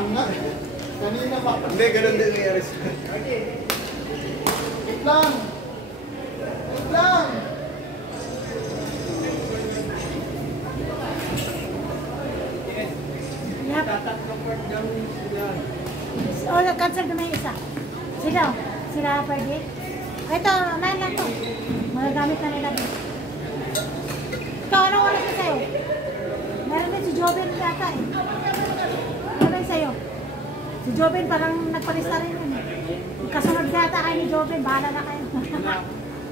Kanina pa. Hindi, ganun din nangyari sa akin. Wait lang. Wait lang. Oh, nag-cancel na may isa. Sila, sila pwede. Ito, 9 lang to. Magagamit na nila din. Ito, anong oras na sa'yo? Meron din si Joven yata eh. Ano ba yung sa'yo? Si Joven parang nagpalista rin yun eh. Kasunod yata kayo ni Joven, bahala na kayo.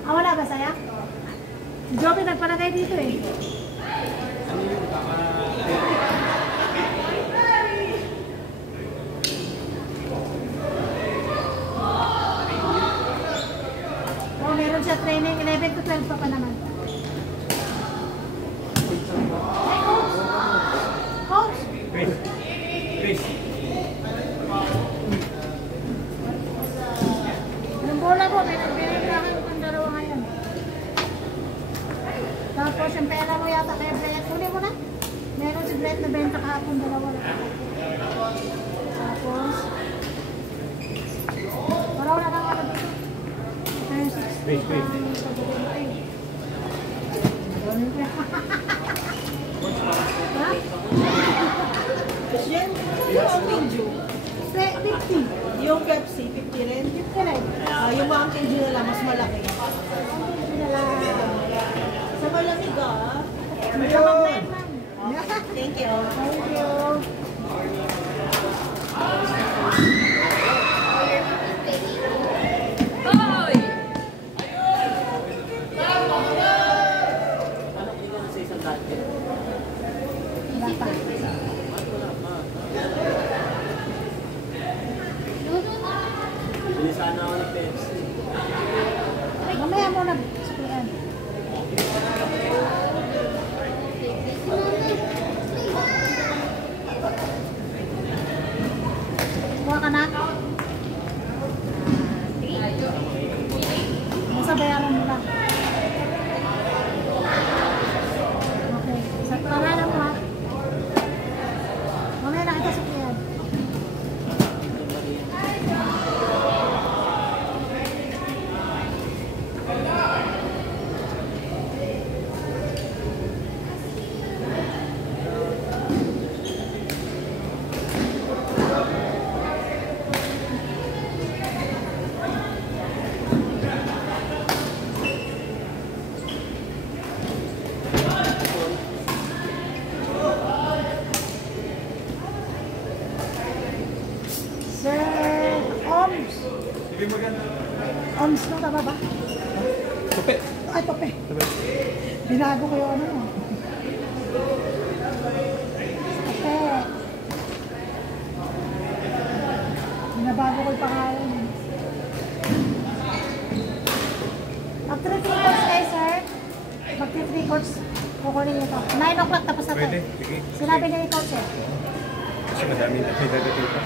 Ah, wala ba saya? Si Joven nagpalagay dito eh. Oh, meron siya training 11 to 12 pa naman. Hey, coach! Coach! Chris. Yung bola mo, pinagbilang kung dalawa ngayon. Tapos yung pera mo yata kay Brett. Uli mo na. Meron si Brett na benta kahapon dalawa lang. Tapos, paraw na lang ako dito. Wait. Ha? Yan, yung medyo. 50. Yung Pepsi, 50 rin. 50 rin. Yung Mountain Dew na lang, mas malaki. Sa malamig ah. Ayun! Thank you. Thank you. Wala pa. Bilisan na ako ng Pepsi. Mamaya mo na suklian. Kuha ka na? Basta bayaran mo lang. Okay. Sa pangalan mo ha. Mamaya na kita suklian. Sir Oms. Oms nung tama ba? Tupi. Ay, tope. Binago ko yung ano. Tope. Binabago ko yung pangalan. Mag-3 quarts kayo, sir. Mag-3 quarts. Kukunin niyo ito. 9 o'clock tapos na ito. Pwede, sige. Sinabi niya ikaw, sir. Kasi madami na dadating pa.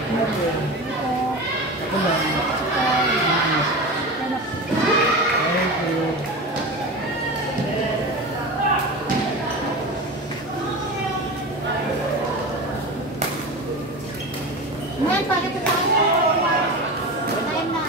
Ngayon, bakit ito tayo? Time na.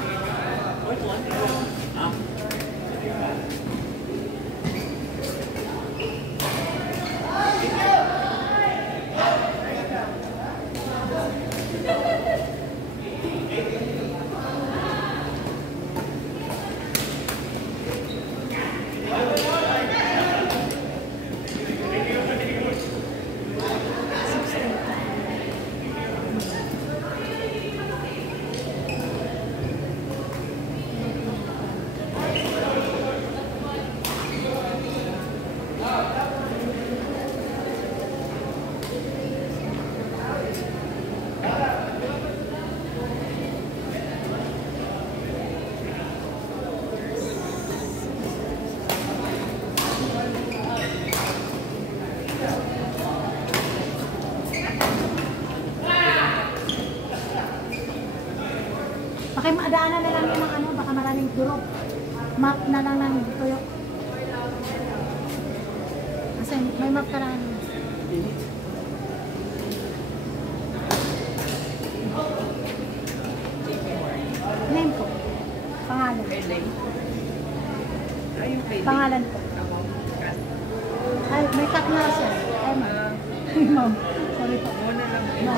Pakimadaanan na lang yun ng ano, baka maraming durog. Map na lang ng tuyo. Kasi may map ka lang. Pwede. Ay, yung pwede. Pangalan ko. Ako. Kat. Ay, may cut na siya. Ay, ma'am. Ma'am. Sorry po. Muna lang. No.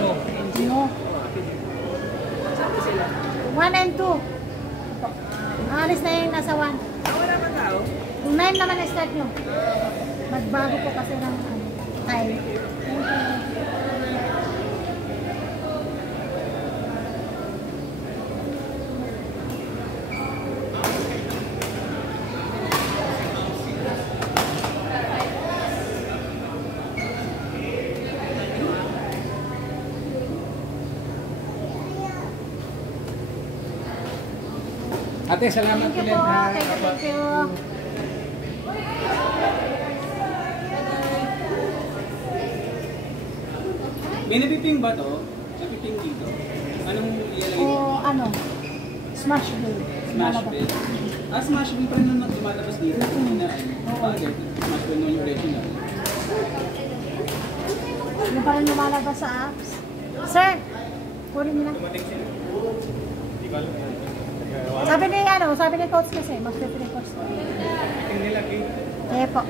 No. NG. No. Saan ba sila? 1 and 2. Alis na yung nasa 1. Wala man tao? Yung 9 naman ang start nyo. Magbago po kasi ng time. Ate, salamat Thank you ulit po. ha. Thank you. May napiping ba to? Napiping dito? Anong ilalagay? O ano? Smash bill. Smash bill. Ah, smash bill pa rin nung tumatabas dito. Na ano? Bagay. Smash bill nung yung original. Yung parang lumalabas sa apps. Sir, kunin nila. Di ba alam? Sabi ni coach kasi, mag-free coach. Napiping nila kay. Eh po.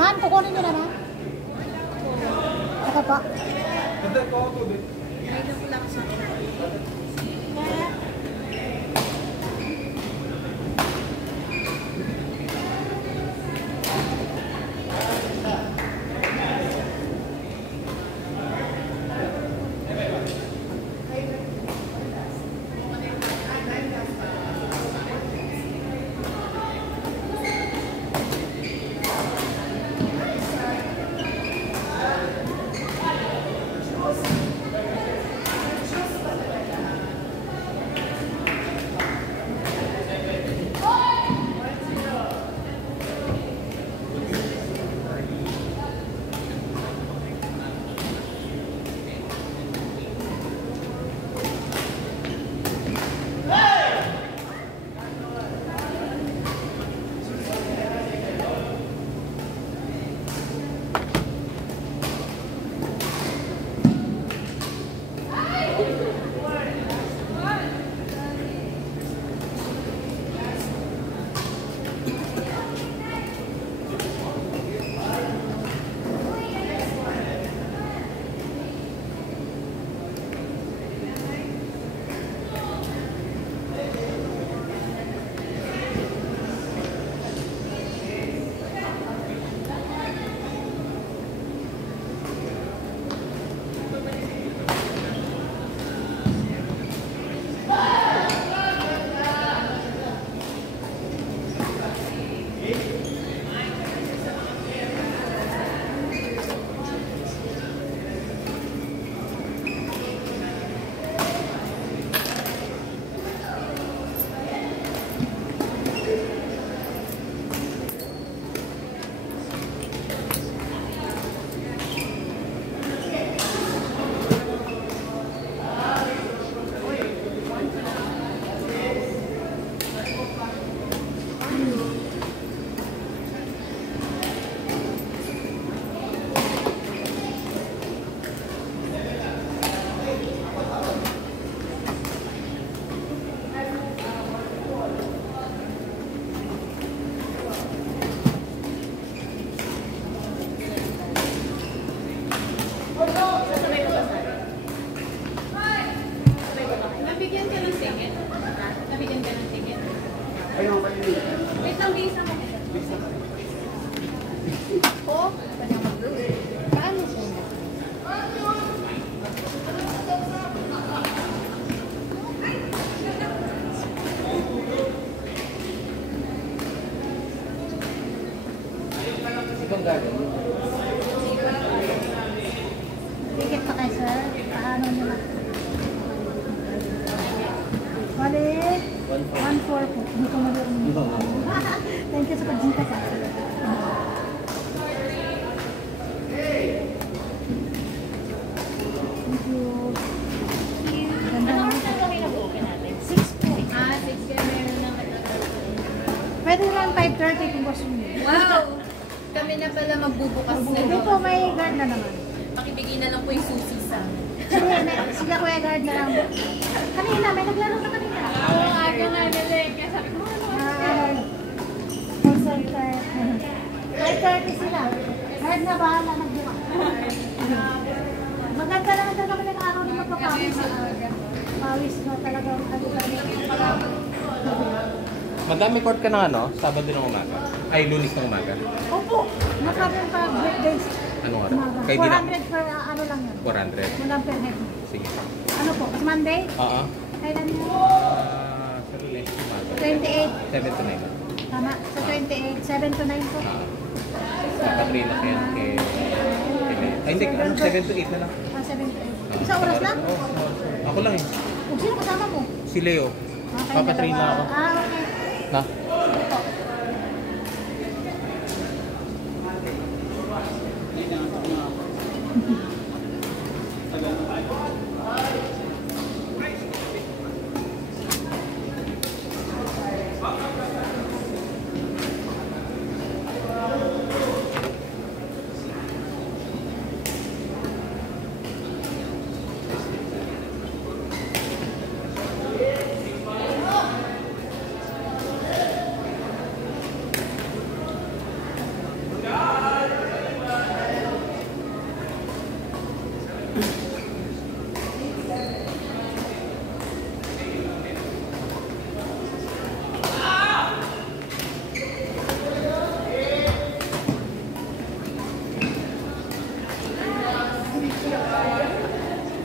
Ma'am, kukunin niyo na ma'am. Ito po. Ito ko ako din. 1-4 po. Hindi ko marunong. Thank you sa pag-zita sa akin. Thank you. Ganda naman. 6 po. 6 kaya meron naman. Pwede naman 5:30 kung gusto niyo. Wow! Kami na pala magbubukas Hindi po, may guard na naman. Pakibigay na lang po yung susi sa amin. Sige, kuya guard na lang. Kanina, may naglaro na kanina. Oo, aga nga nila eh. Kaya sabi ko, Call center. 5:30 sila. Guard na bahala nagbuka. Maganda lang talaga kami ng araw na magpapawis. Pawis na talaga. Madami court ka na ano? Sabado ng umaga? Ay, Lunes ng umaga? Opo, nakaroon pa weekdays. Anong araw? Umaga. Kaya di na? 400 per ano lang yun. 400. Walang per head. Sige. Ano po? Sa Monday? Oo. Kailan yun? Sarili. Umaga. 28. 7 to 9. Tama. Sa 28. 7 to 9 po. Sa Katrina kaya kay... Ay, hindi. 7 to 8 na lang. 7 to 8. Isang oras lang? Ako lang eh. Kung sino kasama mo? Si Leo. Okay, Papatrina dalawa. ako. Okay. Na? Sige po. Hindi na ako. Tagal na tayo.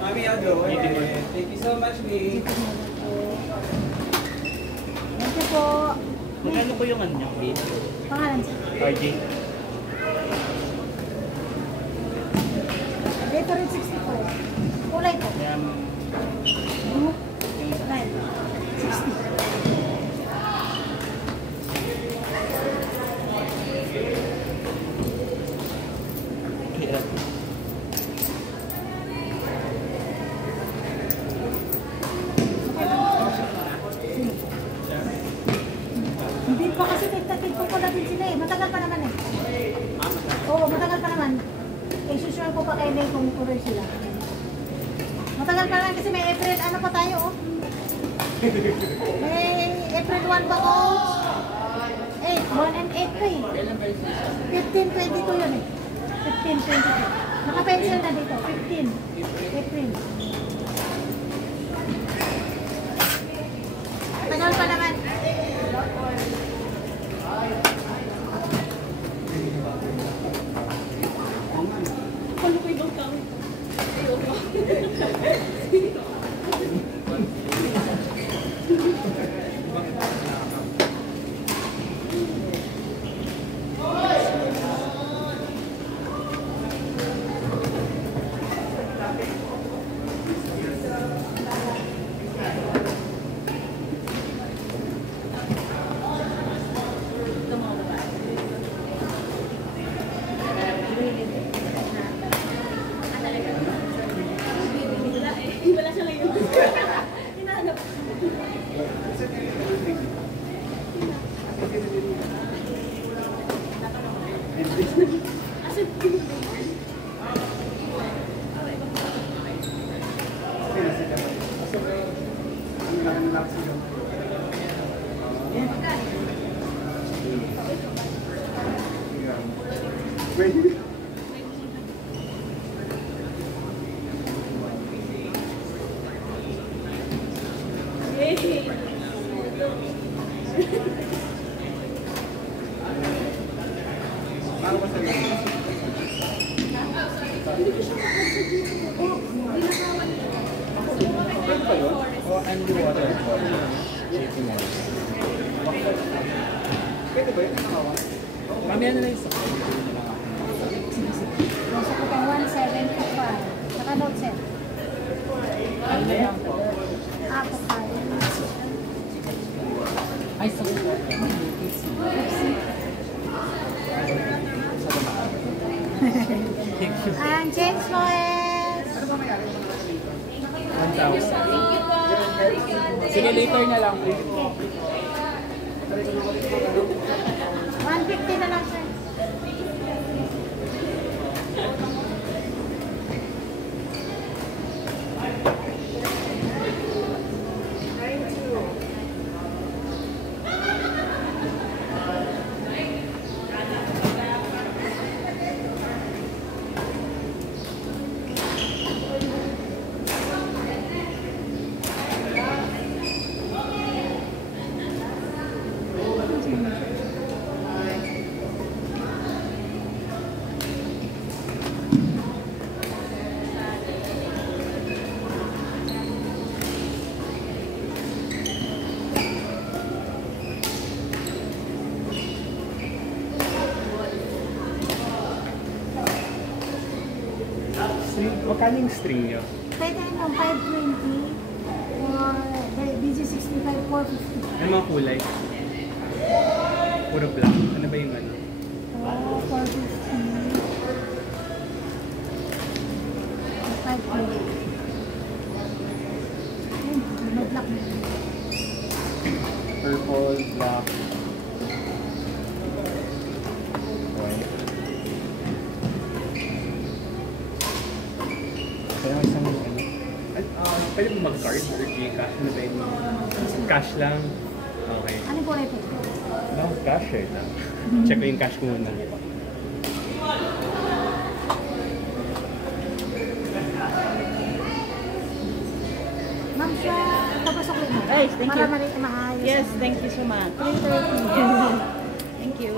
Mami, I'll go. Thank you so much, Lee. Thank you po. Magkano po yung ano niya, Lee? Pangalan siya. RJ? Dito rin 64. Kulay po. Kaya, Blue. Light. 60. kaya, Hindi pa kasi tagtatid ko pala din sila eh. Matagal pa naman eh. Oo, matagal pa naman. I-sure ko pa kay May kung tuloy sila. Matagal pa naman kasi may April, ano pa tayo oh. May April 1 pa coach. 8, 1 and 8 pa eh. 15-22 yun eh. 15-22. Naka-pencil na dito. 15. April. Matagal pa naman. Ano ko ibang tao? Wala siya ngayon. Hinahanap. Asan po? Yay! Oh, and the water. JP Morgan. Pwede ba yun? mamaya na lang isa. Nasa kutang 175. Saka note set. Ano na yan po? Apo kayo. And James Loes. 1,000. Sige, later na lang. 150 na lang, sir. Magkano yung string nyo? Pwede yung 520 or BG65 450. Ano mga kulay? Puro black. Ano ba yung ano? Oh, 450. 520. Ayun, may black na. Purple, black. Kaya isang ano? Pwede mo mag-card or Gcash? Ano ba yung cash lang? Okay. Ano po rin po? No, cash eh. Check ko yung cash ko muna. Ma'am, siya, papasok rin mo. Ay, thank you. Para maayos. Yes, thank you so much. 330. Thank you.